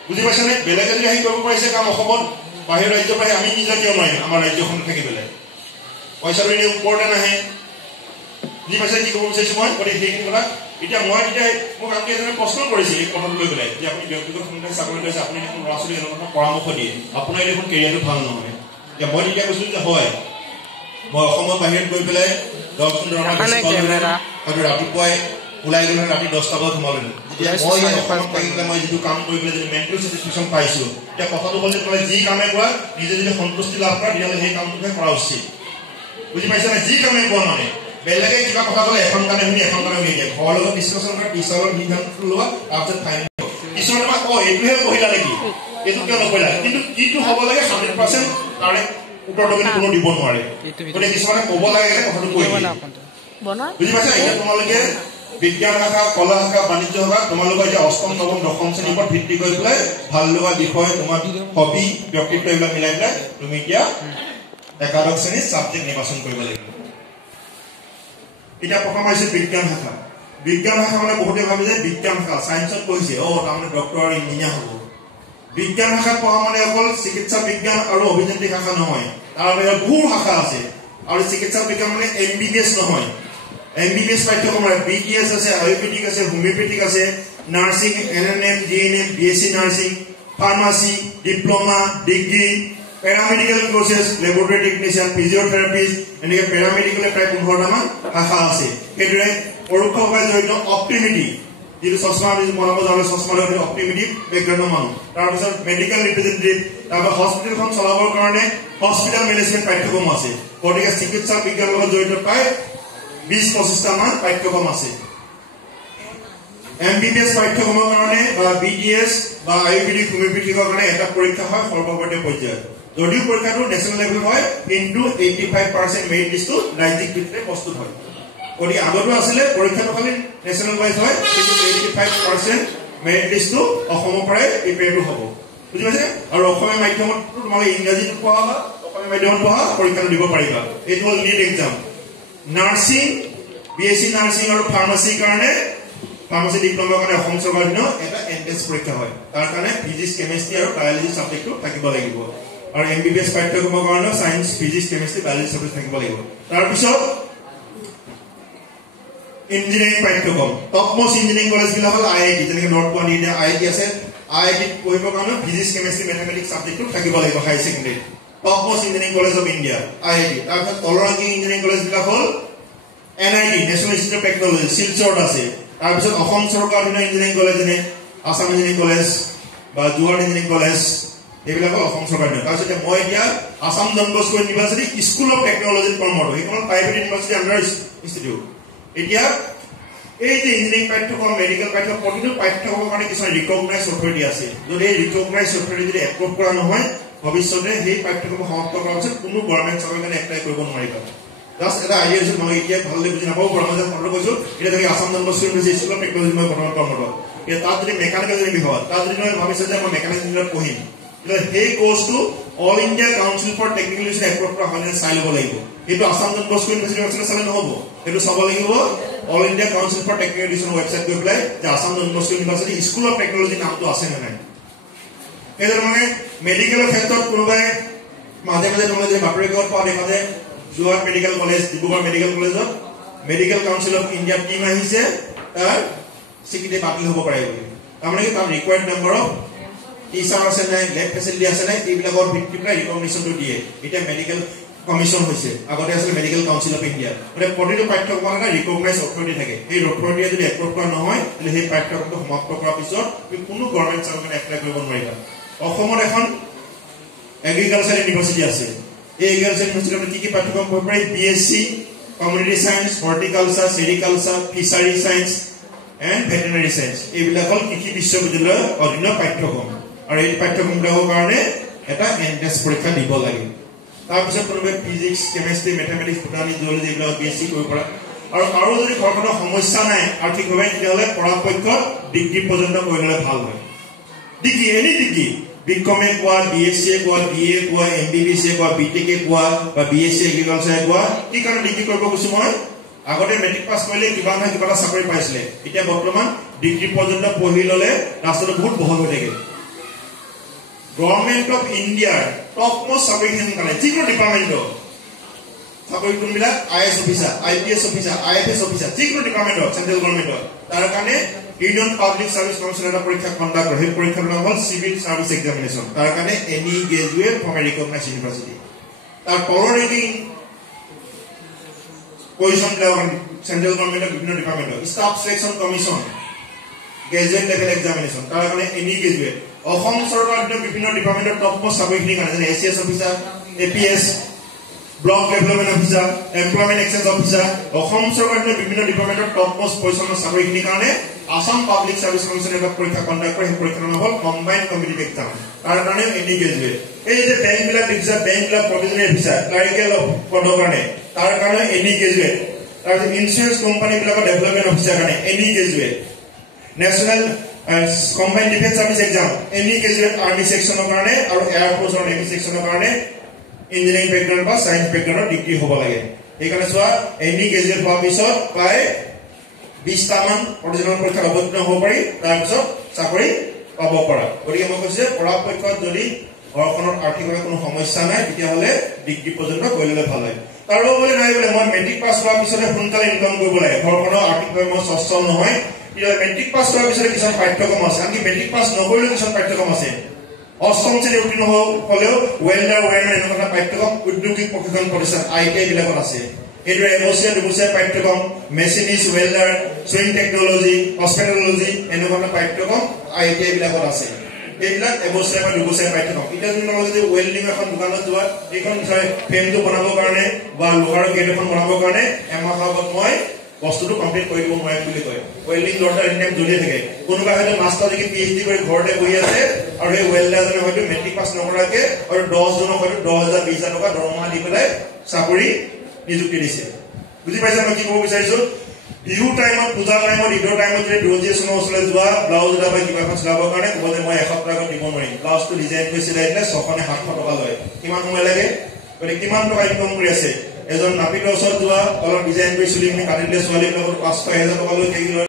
বুজি পাইছানে বেলেগে যদি আহি কৰিব পাৰিছে কাম অসমত বাহিৰৰ ৰাজ্যৰ পৰা আমি নিজে কিয় নোৱাৰিম আমাৰ ৰাজ্যখন থাকি পেলাই পইচাটো এনেই ওপৰতে নাহে বুজি পাইছে কি ক'ব বিচাৰিছোঁ মই গতিকে সেইখিনি কথা এতিয়া মই এতিয়া মোক আপুনি এজনে প্ৰশ্ন কৰিছিল এই কথাটো লৈ পেলাই যে আপুনি ব্যক্তিগত খণ্ডত চাকৰি কৰিছে আপুনি দেখোন ল'ৰা ছোৱালী এনেকুৱা পৰামৰ্শ দিয়ে আপোনাৰ দেখোন কেৰিয়াৰটো ভাল নহয় এতিয়া মই তেতিয়া কৈছিলোঁ যে হয় মই অসমৰ বাহিৰত গৈ পেলাই 10 গুণ দৰমহা হয়তো ৰাতিপুৱাই ওলাই গ'লে ৰাতি 10টা বজাত সোমালোঁ যেতিয়া মই অসমত থাকি পেলাই মই যিটো কাম কৰি পেলাই যদি মেণ্টেল ছেটিছফেকশ্যন পাইছোঁ এতিয়া কথাটো হ'ল যে তই যি কামে কৰা নিজে যদি সন্তুষ্টি লাভ কৰা তেতিয়াহ'লে সেই কামটোহে কৰা উচিত বুজি পাইছানে যি কামে কোৱা মানে বেলেগে কিবা কথা ক'লে এখন কাণে শুনি দিয়ে ঘৰৰ লগত ডিছকাশ্যন কৰা টিচাৰৰ সিদ্ধান্ত লোৱা তাৰপিছত ফাইনেল কিছুমানে তোমাক এইটোহে পঢ়িলা নেকি এইটো কিয় নপঢ়িলা কিন্তু কিটো হ'ব লাগে 100% তাৰে উত্তৰটো কিন্তু কোনো দিব নোৱাৰে গতিকে কিছুমানে ক'ব লাগে কথাটো কৈ দিয়ে বুজি পাইছা এতিয়া তোমালোকে বিজ্ঞান শাখা কলা শাখা বাণিজ্য শাখা তোমালোকৰ এতিয়া 8ম 9ম 10ম শ্ৰেণীৰ ওপৰত ভিত্তি কৰি পেলাই ভাল লগা বিষয় তোমাৰ হবি ব্যক্তিত্ব এইবিলাক মিলাই পেলাই তুমি এতিয়া একাদশ শ্ৰেণীৰ ছাবজেক্ট নিৰ্বাচন কৰিব লাগিব এতিয়া প্ৰথম আহিছে বিজ্ঞান শাখা মানে বহুতে ভাবে যে বিজ্ঞান শাখা সায়েন্সত পঢ়িছে তাৰমানে ডক্টৰ আৰু ইঞ্জিনিয়াৰ হ'ব বিজ্ঞান শাখাত পঢ়া মানে অকল চিকিৎসা বিজ্ঞান আৰু অভিযান্ত্ৰিক শাখা নহয় তাৰ বাহিৰে বহু শাখা আছে আৰু চিকিৎসা বিজ্ঞান মানে MBBS নহয় MBBS পাঠ্যক্ৰম BDS আছে আয়ুৰ্বেদিক আছে হোমিওপেথিক আছে nursing NNM DNM BSc nursing pharmacy diploma degree paramedical কোৰ্চেছ laboratory technician physiotherapist এনেকৈ পেৰামেডিকেলে প্ৰায় 15টা মান শাখা আছে সেইদৰে পৰোক্ষভাৱে জড়িত অপটিমিটি যিটো চশমা আমি বনাব যাওঁতে চশমা লৈ অপটিমিটিভ বেকগ্ৰাউণ্ডৰ মানুহ তাৰপিছত মেডিকেল ৰিপ্ৰেজেণ্টেটিভ তাৰপৰা হস্পিটেলখন চলাবৰ কাৰণে হস্পিটেল মেনেজমেণ্ট পাঠ্যক্ৰম আছে গতিকে চিকিৎসা বিজ্ঞানৰ লগত জড়িত প্ৰায় 20-25টা মান পাঠ্যক্ৰম আছে MBBS পাঠ্যক্ৰমৰ কাৰণে বা BDS বা আয়ুৰ্বেদিক হোমিওপেথিকৰ কাৰণে এটা পৰীক্ষা হয় সৰ্বভাৰতীয় পৰ্যায়ত যদিও পৰীক্ষাটো নেশ্যনেল লেভেল হয় কিন্তু 85% মেৰিট লিষ্টটো ৰাজ্যিক ভিত্তিতে প্ৰস্তুত হয় গতিকে আগতো আছিলে পৰীক্ষাটো খালি নেশ্যনেল ৱাইজ হয় কিন্তু 85% মেৰিট লিষ্টটো অসমৰ পৰাই প্ৰিপেয়াৰটো হ'ব বুজি পাইছে আৰু অসমীয়া মাধ্যমত তোমালোকে ইংৰাজীটো পঢ়াবা অসমীয়া মাধ্যমত পঢ়া পৰীক্ষাটো দিব পাৰিবা এইটো হ'ল NEET exam nursing BSc nursing আৰু ফাৰ্মাসিৰ কাৰণে ফাৰ্মাসি ডিপ্লোমাৰ কাৰণে অসম চৰকাৰৰ দিনৰ এটা এন্ট্ৰেন্স পৰীক্ষা হয় তাৰ কাৰণে ফিজিক্স কেমিষ্ট্ৰি আৰু বায়োলজি সাবজেক্টটো থাকিব লাগিব আৰু এমবিবিএছ পাঠ্যক্ৰমৰ কাৰণে science physics chemistry biology subject থাকিব লাগিব তাৰ পিছত ইঞ্জিনিয়াৰিং পাঠ্যক্ৰম টপ মোস্ট ইঞ্জিনিয়াৰিং কলেজ বিলাক হ'ল আইআইটি যেনেকৈ নৰ্থ গুৱাহাটীত আইআইটি আছে আইআইটি পঢ়িবৰ কাৰণে ফিজিক্স কেমিষ্ট্ৰি মেথমেটিক্স সাবজেক্টটো থাকিব লাগিব high secondary top most engineering college of India IIT তাৰপিছত তলৰাঙ্গী ইঞ্জিনিয়াৰিং কলেজ বিলাক হ'ল NIT national institute of technology শিলচৰত আছে তাৰপিছত অসম চৰকাৰৰ দিনৰ ইঞ্জিনিয়াৰিং কলেজ যেনে আসাম ইঞ্জিনিয়াৰিং কলেজ বা যোৰহাট ইঞ্জিনিয়াৰিং কলেজ এইবিলাক অসম চৰকাৰৰ দিনৰ তাৰপিছত মই এতিয়া Assam Don Bosco university school of টেকনলজিত কৰ্মৰত সেইখন প্ৰাইভেট ইউনিভাৰ্চিটি আণ্ডাৰ ইনষ্টিটিউট এতিয়া এই যে ইঞ্জিনিয়াৰিং পাঠ্যক্ৰম মেডিকেল পাঠ্যক্ৰম প্ৰতিটো পাঠ্যক্ৰমৰ কাৰণে কিছুমান ৰিকগনাইজ অথৰিটি আছে যদি এই ৰিকগনাইজ অথৰিটি যদি এপ্ৰুভ কৰা নহয় ভৱিষ্যতে সেই পাঠ্যক্ৰম সমাপ্ত কৰাৰ পিছত কোনো গভৰ্ণমেণ্ট চাকৰিৰ কাৰণে এপ্লাই কৰিব নোৱাৰিবা জাষ্ট এটা আইডিয়া হৈছে মই এতিয়া ভালদৰে বুজি নাপাব পৰা মই ফোনটো কৈছো এতিয়া দেখি Assam Don Bosco university school of technology মই প্ৰথমত কৰ্মৰত এতিয়া তাত যদি মেকানিকেল যদি বিষয় তাত যদি মই ভাবিছো যে মই মেকানিকেল ইঞ্জিনিয়াৰ পঢ়িম সেই কোৰ্সটো All India council for technical Education approve কৰা হয়নে চাই ল'ব লাগিব কিন্তু আসাম ডন বস্কো ইউনিভাৰ্চিটি চালে নহ'ব সেইটো চাব লাগিব all India council for technical education website গৈ পেলাই যে Assam Don Bosco university school of technology নামটো আছে নে নাই এইধৰণে মেডিকেলৰ ক্ষেত্ৰত কোনোবাই মাজে মাজে তোমালোকে যদি বাতৰি কাকত পোৱা দেখা যায় Jorhat medical college Dibrugarh medical কলেজত মেডিকেল কাউন্সিল অফ ইণ্ডিয়াৰ টিম আহিছে তাৰ স্বীকৃতি বাতিল হ'ব পাৰে বুলি তাৰমানে কি তাৰ ৰিকোয়াৰ্ড নম্বৰ অফ টিচাৰ আছে নাই লেব ফেচিলিটি আছে নাই এইবিলাকৰ ভিত্তিত ৰিকগনিশ্যনটো দিয়ে এতিয়া মেডিকেল কমিশন হৈছে আগতে আছিল মেডিকেল কাউন্সিল অফ ইণ্ডিয়া মানে প্ৰতিটো পাঠ্যক্ৰমৰ এটা ৰিকগনাইজ অথৰিটি থাকে এই অথৰিটিয়ে যদি এপ্ৰুভ কৰা নহয় তেতিয়াহ'লে সেই পাঠ্যক্ৰমটো সমাপ্ত কৰাৰ পিছত কোনো গভৰ্ণমেণ্ট চাকৰিৰ এপ্লাই কৰিব নোৱাৰিবা অসমত এখন এগ্ৰিকালচাৰ ইউনিভাৰ্চিটি আছে এই এগ্ৰিকালচাৰ ইউনিভাৰ্চিটিত কি কি পাঠ্যক্ৰম পঢ়িব পাৰি BSc community science horticulture sericulture fishery science and veterinary science এইবিলাক হ'ল কৃষি বিশ্ববিদ্যালয়ৰ অধীনৰ পাঠ্যক্ৰম আৰু এই পাঠ্যক্ৰমবিলাকৰ কাৰণে এটা এন্ট্ৰেন্স পৰীক্ষা দিব লাগে তাৰপিছত কোনোবাই physics chemistry mathematics botany zoology এইবিলাক বিএসসি কৰিব পৰা আৰু যদি ঘৰখনৰ সমস্যা নাই আৰ্থিকভাৱে তেতিয়াহ'লে পৰাপক্ষত ডিগ্ৰী পৰ্যন্ত কৰি ল'লে ভাল হয় ডিগ্ৰী এনি ডিগ্ৰী বিকমে কোৱা বিএসসি কোৱা বিএ কোৱা এমবিবিএসি কোৱা বিটেক কোৱা বা বিএসসি এগ্ৰিকালচাৰ কোৱা কি কাৰণে ডিগ্ৰী কৰিব কৈছো মই আগতে মেট্ৰিক পাছ কৰিলে কিবা নহয় কিবা এটা চাকৰি পাইছিলে এতিয়া বৰ্তমান ডিগ্ৰী পৰ্যন্ত পঢ়ি ল'লে ৰাস্তাটো বহুত বহল হৈ থাকে গভৰ্ণমেণ্ট অফ ইণ্ডিয়াৰ টপ মোস্ট চাকৰিখিনিৰ কাৰণে যিকোনো ডিপাৰ্টমেণ্টৰ চাকৰি কোনবিলাক IAS officer IPS officer IFS officer যিকোনো ডিপাৰ্টমেণ্টৰ চেণ্ট্ৰেল গভৰ্ণমেণ্টৰ তাৰ কাৰণে ইউনিয়ন পাব্লিক সাৰ্ভিস কমিশন এটা পৰীক্ষা কণ্ডাক্ট কৰে সেই পৰীক্ষাৰ নাম হ'ল সিভিল সাৰ্ভিস এক্সামিনেশ্যন তাৰ কাৰণে any graduate from a recognize university তাৰ তলৰ ৰেংকিং পজিশন চেণ্ট্ৰেল গভৰ্ণমেণ্টৰ বিভিন্ন ডিপাৰ্টমেণ্টৰ staff selection commission graduate level examination তাৰ কাৰণে এনি গ্ৰেজুৱেট অসম চৰকাৰৰ বিভিন্ন ডিপাৰ্টমেণ্টৰ টপ মোস্ট চাকৰিখিনিৰ কাৰণে যেনে ACS officer APS block development officer employment exchange officer Assam চৰকাৰৰ বিভিন্ন ডিপাৰ্টমেণ্টৰ টপ মোস্ট পজিশনৰ চাকৰিখিনিৰ কাৰণে আসাম পাব্লিক সাৰ্ভিস কমিশন এটা পৰীক্ষা কণ্ডাক্ট কৰে সেই পৰীক্ষাৰ নাম হ'ল কম্বাইণ্ড কম্পিটিটিভ এক্সাম তাৰ কাৰণে এনি গ্ৰেজুৱেট এই যে বেংকবিলাক দেখিছা বেংকবিলাক প্ৰভিজনাৰী অফিচাৰ ক্লাৰিকেল পদৰ কাৰণে তাৰ কাৰণে এনি গ্ৰেজুৱেট তাৰপিছত ইঞ্চুৰেঞ্চ কোম্পানীবিলাকৰ ডেভেলপমেণ্ট অফিচাৰ কাৰণে any graduate national combined defence service exam any graduate army সেকশ্যনৰ কাৰণে আৰু এয়াৰ ফ'ৰ্চৰ নেভি সেকশ্যনৰ কাৰণে ইঞ্জিনিয়াৰিং বেকগ্ৰাউণ্ড বা সায়েন্স বেকগ্ৰাউণ্ডৰ ডিগ্ৰী হ'ব লাগে সেইকাৰণে চোৱা এনি গ্ৰেজুৱেট হোৱাৰ পিছত প্ৰায় 20টামান প্ৰতিযোগিতামূলক পৰীক্ষাত অৱতীৰ্ণ হ'ব পাৰি তাৰপিছত চাকৰি পাব পৰা গতিকে মই কৈছো পৰাপক্ষত যদি ঘৰখনৰ আৰ্থিকভাৱে কোনো সমস্যা নাই তেতিয়াহ'লে ডিগ্ৰী পৰ্যন্ত কৰি ল'লে ভাল হয় তাৰ বোলে নাই বোলে মই মেট্ৰিক পাছ কৰাৰ পিছতে সোনকালে ইনকাম কৰিব লাগে ঘৰখনৰ আৰ্থিকভাৱে মই সচ্ছল নহয় মেট্ৰিক পাছ কৰাৰ পিছতে কিছুমান পাঠ্যক্ৰম আছে আনকি মেট্ৰিক পাছ নকৰিলেও কিছুমান পাঠ্যক্ৰম আছে অষ্টম শ্ৰেণী উত্তীৰ্ণ হ'লেও ৱেল্ডাৰ ৱেৰমেন এনেকুৱা পাঠ্যক্ৰম উদ্যোগিক প্ৰশিক্ষণ প্ৰতিষ্ঠান ITI বিলাকত আছে এইদৰে এবছৰীয়া দুবছৰীয়া পাঠ্যক্ৰম মেচিনিষ্ট ৱেল্ডাৰ সুইং টেকনলজি হস্পিটেলজি এনেকুৱা পাঠ্যক্ৰম ITI বিলাকত আছে এইবিলাক এবছৰীয়া বা দুবছৰীয়া পাঠ্যক্ৰম এতিয়া যদি ৱেল্ডিং এখন দোকানত যোৱা এইখন ফ্ৰেমটো বনাবৰ কাৰণে বা লোহাৰৰ গেট এখন বনাবৰ কাৰণে এমাহৰ আগত মই বস্তুটো কমপ্লিট কৰি দিব নোৱাৰিম বুলি কয় ৱেল্ডিং ল'ৰাটো এনিটাইম জ্বলিয়ে থাকে কোনোবা হয়তো মাষ্টাৰ ডিগ্ৰী PhD কৰি ঘৰতে বহি আছে আৰু এই ৱেল্ডাৰজনে হয়তো মেট্ৰিক পাছ নকৰাকে আৰু 10 জনক হয়তো 10,000 20,000 টকা দৰমহা দি পেলাই চাকৰি নিযুক্তি দিছে বুজি পাইছা মই কি ক'ব বিচাৰিছো বিহু টাইমত পূজা টাইমত ঈদৰ টাইমত যদি দৰ্জী এজনৰ ওচৰলৈ যোৱা ব্লাউজ এটা বা কিবা এখন চিলাবৰ কাৰণে ক'ব যে মই এসপ্তাহ আগত দিব নোৱাৰিম ব্লাউজটো ডিজাইন কৰি চিলাই দিলে 600 নে 700 টকা লয় কিমান সময় লাগে গতিকে কিমান টকা ইনকম কৰি আছে এজন নাপিতৰ ওচৰত যোৱা অলপ ডিজাইন কৰি চুলিখিনি কাটি দিলে ছোৱালীৰ লগত 500,000 টকা লৈ